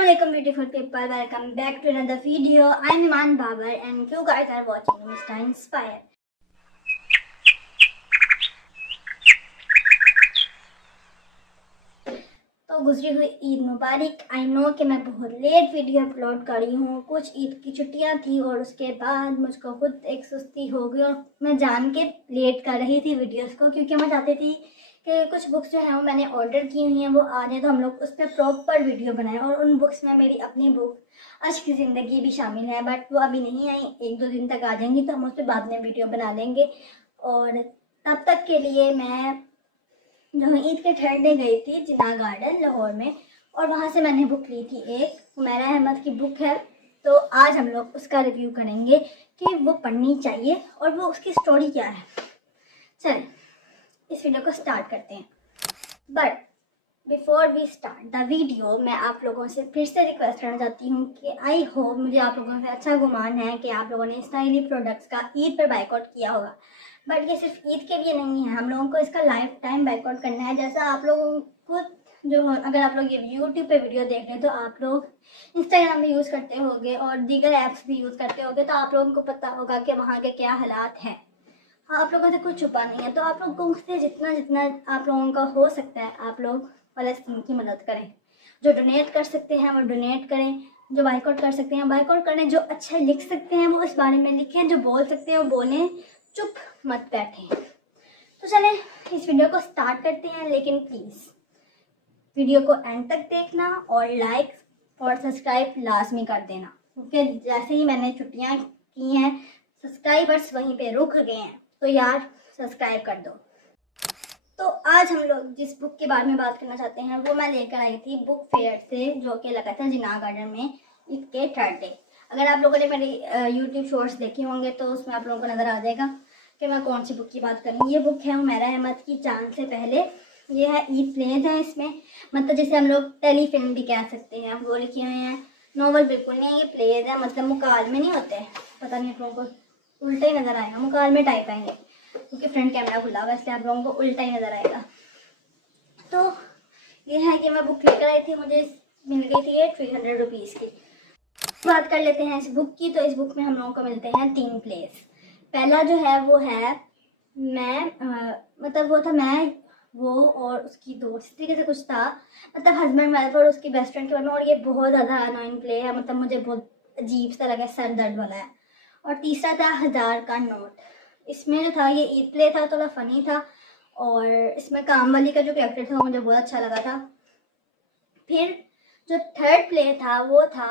Assalamualaikum beautiful people, welcome back to another video. I am Iman Babar and you guys are watching Mr. Inspire. तो गुजरी हुई ईद मुबारक। I know कि मैं बहुत late video upload कर रही हूँ, कुछ ईद की छुट्टियाँ थी और उसके बाद मुझको खुद एक सुस्ती हो गई और मैं जान के लेट कर रही थी वीडियोस को, क्योंकि मैं चाहती थी कि कुछ बुक्स जो हैं वो मैंने ऑर्डर की हुई हैं वो आ जाए तो हम लोग उस पर प्रॉपर वीडियो बनाएं। और उन बुक्स में मेरी अपनी बुक अश्क की ज़िंदगी भी शामिल है, बट वो अभी नहीं आई, 1-2 दिन तक आ जाएंगी तो हम उस पर बाद में वीडियो बना लेंगे। और तब तक के लिए मैं जो ईद के थर्ड डे गई थी जिन्ना गार्डन लाहौर में, और वहाँ से मैंने बुक ली थी, एक हुमैरा अहमद की बुक है। तो आज हम लोग उसका रिव्यू करेंगे कि वो पढ़नी चाहिए और वो उसकी स्टोरी क्या है। चलें इस वीडियो को स्टार्ट करते हैं, but before we start the video मैं आप लोगों से फिर से रिक्वेस्ट करना चाहती हूँ कि आई होप, मुझे आप लोगों से अच्छा गुमान है कि आप लोगों ने स्टाइली प्रोडक्ट्स का ईद पर बाइकआउट किया होगा, बट ये सिर्फ ईद के लिए नहीं है, हम लोगों को इसका लाइफ टाइम बाइकआउट करना है। जैसा आप लोगों को जो अगर आप लोग ये यूट्यूब पे वीडियो देख रहे हैं तो आप लोग इंस्टाग्राम भी यूज़ करते होंगे और दीगर ऐप्स भी यूज़ करते होंगे, तो आप लोगों को पता होगा कि वहाँ के क्या हालात हैं। आप लोगों से कुछ छुपा नहीं है, तो आप लोगों से जितना जितना आप लोगों का हो सकता है आप लोग फ़लस्तीन की मदद करें। जो डोनेट कर सकते हैं वो डोनेट करें, जो बाइकआउट कर सकते हैं बाइकआउट करें, जो अच्छा लिख सकते हैं वो इस बारे में लिखें, जो बोल सकते हैं वो बोलें, चुप मत बैठें। तो चलें इस वीडियो को स्टार्ट करते हैं, लेकिन प्लीज़ वीडियो को एंड तक देखना और लाइक और सब्सक्राइब लाजमी कर देना, क्योंकि जैसे ही मैंने छुट्टियाँ की हैं सब्सक्राइबर्स वहीं पे रुक गए हैं, तो यार सब्सक्राइब कर दो। तो आज हम लोग जिस बुक के बारे में बात करना चाहते हैं वो मैं लेकर आई थी बुक फेयर से, जो कि लगा था जिन्ना गार्डन में ईद के थर्ड डे। अगर आप लोगों ने मेरी यूट्यूब शॉर्ट्स देखे होंगे तो उसमें आप लोगों को नज़र आ जाएगा कि मैं कौन सी बुक की बात कर रही हूँ। ये बुक है हुमैरा अहमद की चांद से पहले। ये है ईद प्लेज है इसमें, मतलब जिसे हम लोग टेलीफिल्म भी कह सकते हैं, वो लिखे हुए हैं। नॉवल बिल्कुल नहीं है, ये प्लेज है, मतलब मुकालमे नहीं होते, पता नहीं आप लोगों को उल्टा ही नज़र आएगा, मुकालमे टाइप आएंगे क्योंकि फ्रंट कैमरा खुला हुआ है, इसलिए आप लोगों को उल्टा ही नज़र आएगा। तो ये है कि मैं बुक लेकर आई थी, मुझे मिल गई थी ये 300 रुपीज़ की। बात कर लेते हैं इस बुक की। तो इस बुक में हम लोगों को मिलते हैं 3 प्लेस। पहला जो है वो है मतलब वो था मैं, वो और उसकी दोस्त, तरीके से कुछ था, मतलब हस्बैंड वाइफ और उसकी बेस्ट फ्रेंड के बारे में। और ये बहुत ज़्यादा अनोइंग प्ले है, मतलब मुझे बहुत अजीब सा लगा, सर दर्द वाला है। और तीसरा था 1000 का नोट। इसमें जो था ये ईद प्ले था, थोड़ा फनी था और इसमें कामवाली का जो कैरेक्टर था वो मुझे बहुत अच्छा लगा था। फिर जो थर्ड प्ले था वो था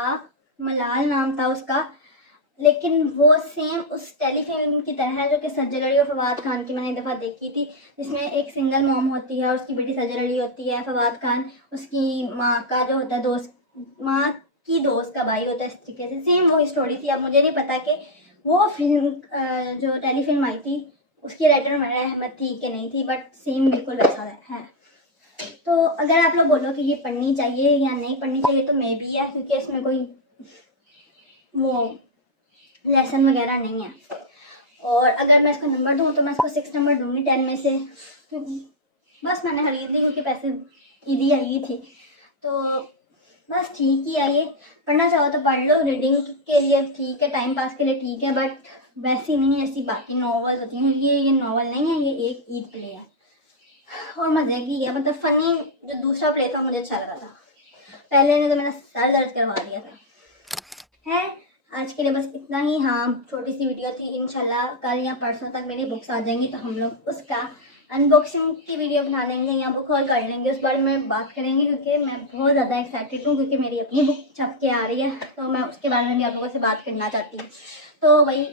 मलाल नाम था उसका, लेकिन वो सेम उस टेलीफिल्म की तरह है जो कि सज्जल अली और फवाद खान की मैंने एक दफ़ा देखी थी, जिसमें एक सिंगल मॉम होती है और उसकी बेटी सज्जल अली होती है, फवाद खान उसकी माँ का जो होता है दोस्त, माँ की दोस्त का भाई होता है, इस तरीके से सेम वही स्टोरी थी। अब मुझे नहीं पता कि वो फिल्म जो टेलीफिल्म आई थी उसकी राइटर हुमैरा अहमद थी कि नहीं थी, बट सेम बिल्कुल वैसा है। तो अगर आप लोग बोलो कि ये पढ़नी चाहिए या नहीं पढ़नी चाहिए तो मे भी है, क्योंकि इसमें कोई वो लेसन वगैरह नहीं है। और अगर मैं इसको नंबर दूँ तो मैं इसको 6 नंबर दूँगी 10 में से, क्योंकि बस मैंने खरीद ली क्योंकि पैसे ईदी आई थी, तो बस ठीक ही है। ये पढ़ना चाहो तो पढ़ लो, रीडिंग के लिए ठीक है, टाइम पास के लिए ठीक है, बट वैसी नहीं है ऐसी बाकी नॉवल होती हैं। ये नॉवल नहीं है, ये एक ईद प्ले है और मज़े की है, मतलब फ़नी। जो दूसरा प्ले था मुझे अच्छा लगा था, पहले ने तो मेरा सर दर्द करवा दिया था। है आज के लिए बस इतना ही। हाँ छोटी सी वीडियो थी, इंशाल्लाह कल या परसों तक मेरी बुक्स आ जाएंगी तो हम लोग उसका अनबॉक्सिंग की वीडियो बना लेंगे या बुक हॉल कर लेंगे, उस बारे में बात करेंगे, क्योंकि मैं बहुत ज़्यादा एक्साइटेड हूँ क्योंकि मेरी अपनी बुक छप के आ रही है, तो मैं उसके बारे में भी आप लोगों से बात करना चाहती हूँ। तो वही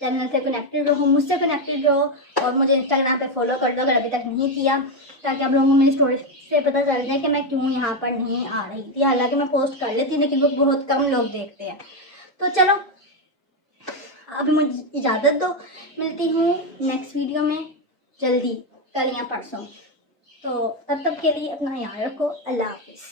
चैनल से कनेक्टेड रहो, मुझसे कनेक्टेड रहो और मुझे इंस्टाग्राम पे फॉलो कर दो अगर अभी तक नहीं किया, ताकि आप लोगों को मेरी स्टोरी से पता चल जाए कि मैं क्यों यहाँ पर नहीं आ रही थी। हालांकि मैं पोस्ट कर लेती लेकिन वो बहुत कम लोग देखते हैं। तो चलो अभी मुझे इजाज़त दो, मिलती हूँ नेक्स्ट वीडियो में जल्दी, कल या परसों। तो तब तक के लिए अपना ख्याल रखो। अल्लाह हाफिज़।